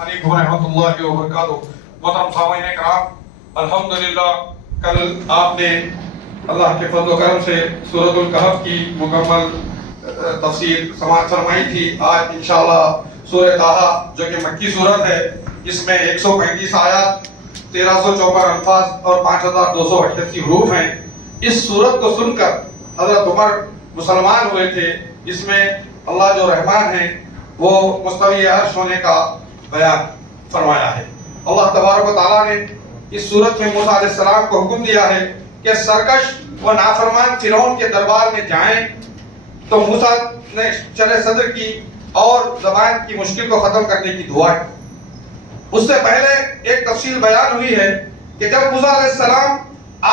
علیکم ورحمۃ اللہ وبرکاتہ۔ محترم سامعین کرام، الحمدللہ کل آپ نے اللہ کے فضل و کرم سے سورۃ الکہف کی مکمل تفسیر سماعت فرمائی تھی۔ آج انشاءاللہ سورہ طٰہٰ جو کہ مکی صورت ہے، اس میں 135 آیات، 1354 الفاظ اور 5288 حروف ہیں۔ اس صورت کو سن کر حضرت عمر مسلمان ہوئے تھے۔ اس میں اللہ جو رحمان ہیں وہ مستوی عرش ہونے کا بیان فرمایا ہے۔ اللہ تبارک و تعالیٰ نے اس صورت میں موسیٰ علیہ السلام کو حکم دیا ہے کہ سرکش و نافرمان فرعون کے دربار میں جائیں، تو موسیٰ نے شرح صدر کی اور زبان کی مشکل کو ختم کرنے کی دعا کی۔ اس سے پہلے ایک تفصیل بیان ہوئی ہے کہ جب موسیٰ علیہ السلام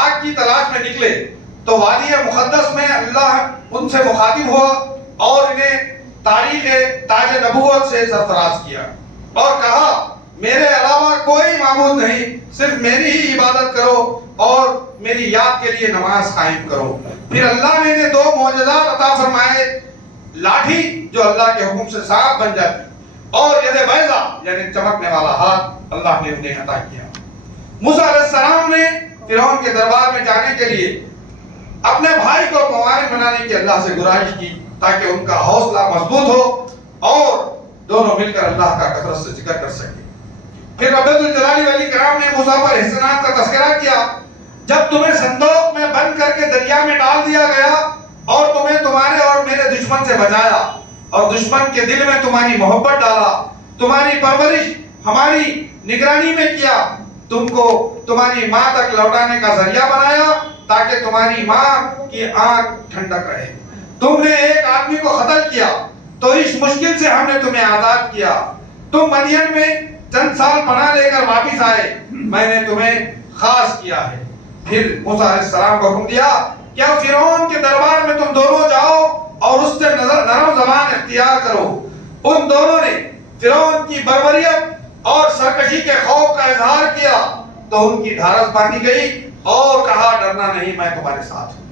آگ کی تلاش میں نکلے تو وادی مقدس میں اللہ ان سے مخاطب ہوا اور انہیں تاریخ تاج نبوت سے سرفراز کیا اور کہا، میرے علاوہ کوئی معبود نہیں، صرف میری ہی عبادت کرو اور میری یاد کے لیے نماز قائم کرو۔ پھر اللہ نے انہیں 2 معجزات عطا فرمائے، لاٹھی جو اللہ کے حکم سے سانپ بن جاتی اور ید بیضا یعنی چمکنے والا ہاتھ اللہ نے انہیں عطا کیا۔ موسیٰ علیہ السلام نے فرعون کے دربار میں جانے کے لیے اپنے بھائی کو موارد بنانے کی اللہ سے گزارش کی تاکہ ان کا حوصلہ مضبوط ہو اور دونوں مل کر اللہ کا کثرت سے ذکر کر سکے۔ پھر رب الجلال والاکرام نے موسیٰ پر احسانات کا تذکرہ کیا۔ جب تمہیں صندوق میں بند کر کے دریا میں ڈال دیا گیا اور تمہیں تمہارے اور میرے دشمن سے بچایا اور دشمن کے دل میں تمہاری محبت ڈالا، تمہاری پرورش ہماری نگرانی میں کیا، تم کو تمہاری ماں تک لوٹانے کا ذریعہ بنایا تاکہ تمہاری ماں کی آنکھ ٹھنڈک رہے، تم نے ایک آدمی کو قتل کیا تو اس مشکل سے ہم نے تمہیں آزاد کیا، تم مدین میں چند سال پناہ لے کر واپس آئے، میں نے تمہیں خاص کیا ہے۔ پھر موسیٰ علیہ السلام کو حکم دیا کہ اب فرعون کے دربار میں تم دونوں جاؤ اور اس سے نرم زبان اختیار کرو۔ ان دونوں نے فرعون کی بربریت اور سرکشی کے خوف کا اظہار کیا تو ان کی ڈھارس باندھی گئی اور کہا، ڈرنا نہیں، میں تمہارے ساتھ ہوں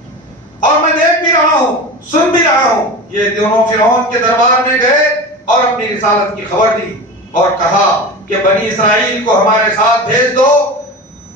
اور میں دیکھ بھی رہا ہوں، سن بھی رہا ہوں۔ یہ دونوں فرعون کے دربار میں گئے اور اپنی رسالت کی خبر دی اور کہا کہ بنی اسرائیل کو ہمارے ساتھ بھیج دو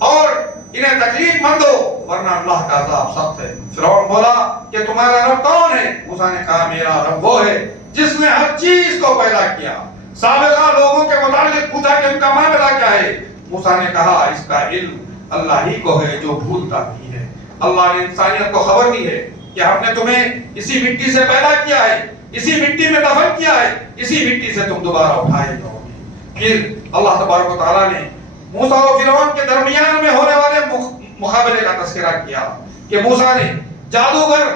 اور انہیں تکلیف مت دو ورنہ اللہ کا عذاب سخت ہے۔ فرعون بولا کہ تمہارا رب کون ہے؟ موسیٰ نے کہا، میرا رب وہ ہے جس نے ہر چیز کو پیدا کیا۔ سابقہ لوگوں کے متعلق پوچھا کہ ان کا معاملہ کیا ہے؟ موسیٰ نے کہا، اس کا علم اللہ ہی کو ہے جو بھولتا نہیں ہے۔ اللہ نے انسانیت کو خبر دی ہے کہ ہم نے تمہیں اسی مٹی سے پیدا کیا ہے، اسی مٹی میں دفن کیا ہے، اسی مٹی سے تم دوبارہ اٹھائے جاؤ گے۔ پھر اللہ تبارک و تعالیٰ نے موسیٰ و فرعون کے درمیان میں ہونے والے مقابلے کا تذکرہ کیا کہ موسیٰ نے جادوگر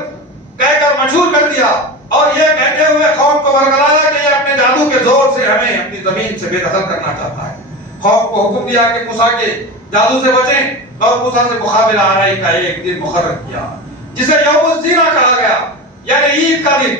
کہہ کر مشہور کر دیا اور یہ کہتے ہوئے قوم کو ورگلایا کہ یہ اپنے جادو کے زور سے ہمیں اپنی زمین سے بے دخل کرنا چاہتا ہے۔ قوم کو حکم دیا کہ موسیٰ کے جادو سے بچیں اور موسیٰ سے مقابلہ آرائی کا ایک دن مقرر کیا جسے یوم الزینہ کہا گیا، یعنی عید کا دن،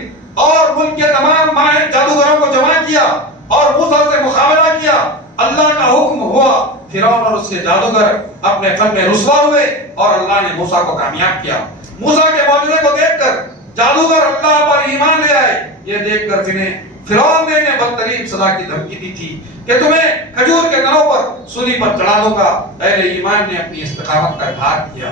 اور ملک کے تمام ماہر جادوگروں کو جمع کیا اور موسیٰ سے مقابلہ کیا۔ اللہ کا حکم ہوا، فرعون اور اس کے جادوگر اپنے فن میں رسوا ہوئے اور اللہ نے موسیٰ کو کامیاب کیا۔ موسیٰ کے معجزے کو دیکھ کر جادوگر اللہ پر ایمان لے آئے۔ یہ دیکھ کر فرعون نے انہیں بدترین سزا کی دھمکی دی تھی کہ تمہیں کھجور کے دروں پر سولی پر چڑھا دوں گا۔ اہل ایمان نے اپنی استقامت کا اظہار کیا۔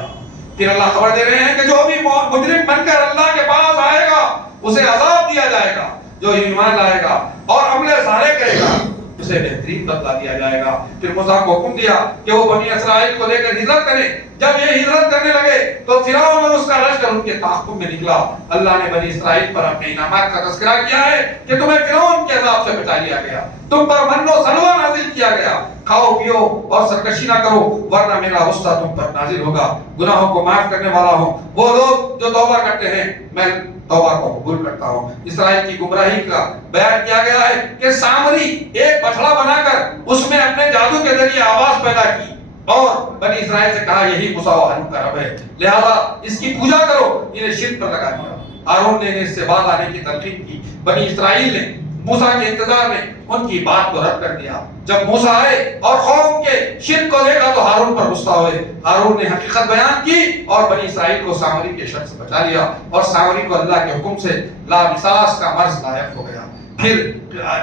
پھر اللہ خبر دے رہے ہیں کہ جو بھی مجرم بن کر اللہ کے پاس آئے گا اسے عذاب دیا جائے گا، جو ایمان لائے گا اور عمل صالح کرے گا اسے بہترین بدلہ دیا جائے گا۔ پھر موسیٰ کو حکم دیا کہ وہ بنی اسرائیل کو لے کر ہجرت کریں۔ جب یہ ہجرت کرنے لگے تو فرعون اور اس کا لشکر ان کے تعاقب میں نکلا۔ اللہ نے بنی اسرائیل پر اپنے انعامات کا تذکرہ کیا ہے کہ تمہیں فرعون کے عذاب سے بچا لیا گیا، تم پر من و سلوہ نازل کیا گیا، کھاؤ پیو اور سرکشی نہ کرو ورنہ میرا غصہ تم پر نازل ہوگا۔ گناہوں کو معاف کرنے والا ہوں، وہ لوگ جو توبہ کرتے ہیں میں توبہ کو قبول کرتا ہوں۔ اسرائیل کی گمراہی کا بیان کیا گیا ہے کہ سامری ایک بچڑا بنا کر اس میں اپنے جادو کے ذریعے آواز پیدا کی اور بنی اسرائیل سے کہا یہی موسیٰ و ہارون کا رب ہے، لہذا اس کی پوجا کرو۔ انہیں شرک پر لگا دیا۔ ہارون نے انہیں اس سے باز آنے کی تلقین کی۔ بنی اسرائیل نے موسیٰ کے انتظار میں ان کی بات کو رد کر دیا۔ جب موسیٰ آئے اور قوم کے شرک کو دیکھا تو ہارون پر غصہ ہوئے۔ ہارون نے حقیقت بیان کی اور بنی اسرائیل کو سامری کے شر سے بچا لیا اور سامری کو اللہ کے حکم سے لامساس کا مرض لاحق ہو گیا۔ پھر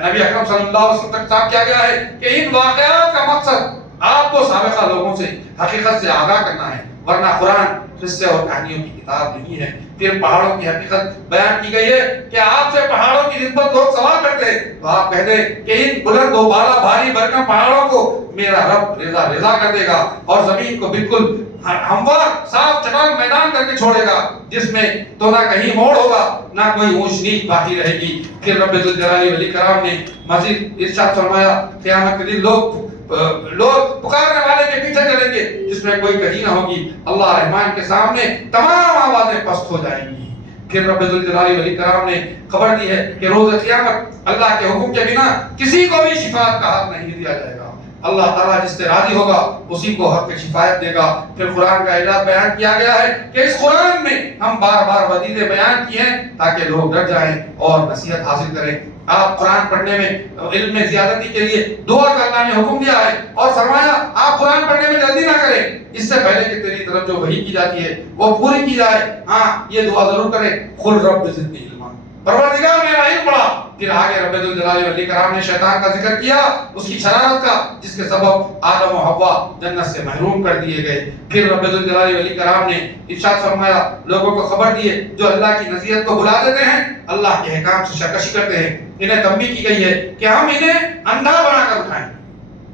نبی اکرم صلی اللہ علیہ وسلم تک خطاب کیا گیا ہے کہ ان واقعات کا مقصد آپ کو سابقہ لوگوں سے حقیقت سے آگاہ کرنا ہے، ورنہ قرآن قصے اور کہانیوں کی کتاب نہیں ہے۔ پھر پہاڑوں کی حقیقت بیان کی گئی ہے کہ آپ سے پہاڑوں کی نسبت لوگ سوال کرتے ہیں تو آپ کہہ دیں کہ ان بلند و بالا بھاری بھرکم پہاڑوں کو میرا رب رضا کر دے گا اور زمین کو بالکل ہموار صاف چٹان میدان کر کے چھوڑے گا، جس میں تو نہ کہیں موڑ ہوگا نہ کوئی اونچ نیچ باقی رہے گی۔ پھر رب ذوالجلال والاکرام نے مزید ارشاد فرمایا قیامت کے دن لوگ پکارنے والے کے پیچھے چلیں گے جس میں کوئی کہیں نہ ہوگی، اللہ رحمان کے سامنے تمام آوازیں پست ہو جائیں گی۔ پھر رب ذوالجلال والاکرام نے خبر دی ہے کہ روز قیامت اللہ کے حکم کے بنا کسی کو بھی شفاعت کا حق نہیں دیا جائے گا، اللہ تعالیٰ جس سے راضی ہوگا اسی کو حق کی شفاعت دے گا۔ پھر قرآن کا اعلان بیان کیا گیا ہے کہ اس قرآن میں ہم بار بار وعدے بیان کیے ہیں تاکہ لوگ ڈر جائیں اور نصیحت حاصل کریں۔ آپ قرآن پڑھنے میں علم میں زیادتی کے لیے دعا کا اللہ نے حکم دیا ہے اور فرمایا آپ قرآن پڑھنے میں جلدی نہ کریں، اس سے پہلے کہ تیری طرف جو وحی کی جاتی ہے وہ پوری کی جائے۔ ہاں یہ دعا ضرور کریں، قل رب زدنی علما، پروردگار میرا علم بڑھا۔ پھر آگے رب ذوالجلال والاکرام نے شیطان کا ذکر کیا، اس کی شرارت کا جس کے سبب آدم و حوا جنت سے محروم کر دیے گئے۔ پھر رب ذوالجلال والاکرام نے ارشاد فرمایا لوگوں کو خبر دیے جو اللہ کی نصیحت کو بھلا دیتے ہیں، اللہ کے احکام سے سرکشی کرتے ہیں، انہیں تنبیہ کی گئی ہے کہ ہم انہیں اندھا بنا کر اٹھائیں۔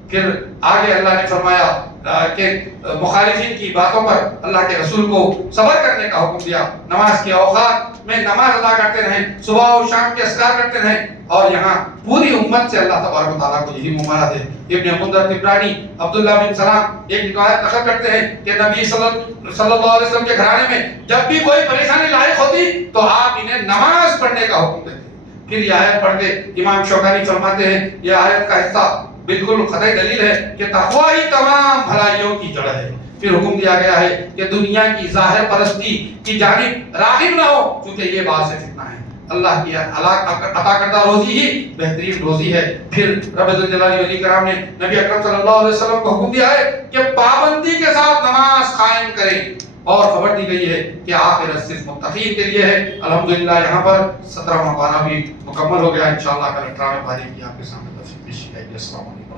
پھر آگے اللہ نے فرمایا کہ مخالفین کی باتوں پر اللہ کے رسول کو صبر کرنے کا حکم دیا، نماز کے اوقات میں نماز ادا کرتے رہیں، صبح و شام کے اذکار کرتے رہیں، اور یہاں پوری امت سے اللہ تبارک و تعالیٰ کو یہی ممانعت ہے۔ ابن مندر طبرانی عبداللہ بن سلام ایک روایت نقل کرتے ہیں کہ نبی صلی اللہ علیہ وسلم کے گھرانے میں جب بھی کوئی پریشانی لاحق ہوتی تو آپ انہیں نماز پڑھنے کا حکم دیتے۔ پھر یہ آیت پڑھ کے امام شوکانی فرماتے ہیں یہ آیت کا حصہ بالکل قطعی دلیل ہے کہ تقوی ہی تمام بھلائیوں کی جڑ ہے۔ پھر حکم دیا گیا ہے کہ دنیا کی ظاہر پرستی کی جانب راغب نہ ہو کیونکہ یہ باعث فتنہ ہے، اللہ کی عطا کردہ روزی ہی بہترین روزی ہے۔ پھر رب ذوالجلال والاکرام نے نبی اکرم صلی اللہ علیہ وسلم کو حکم دیا ہے کہ پابندی کے ساتھ نماز قائم کریں، اور خبر دی گئی ہے کہ آخرت صرف متقین کے لیے ہے۔ الحمدللہ یہاں پر 17واں پارہ بھی مکمل ہو گیا، انشاءاللہ کل 18ویں پارے کی آپ کے سامنے تفصیل پیش کی جائے گی۔ السلام علیکم۔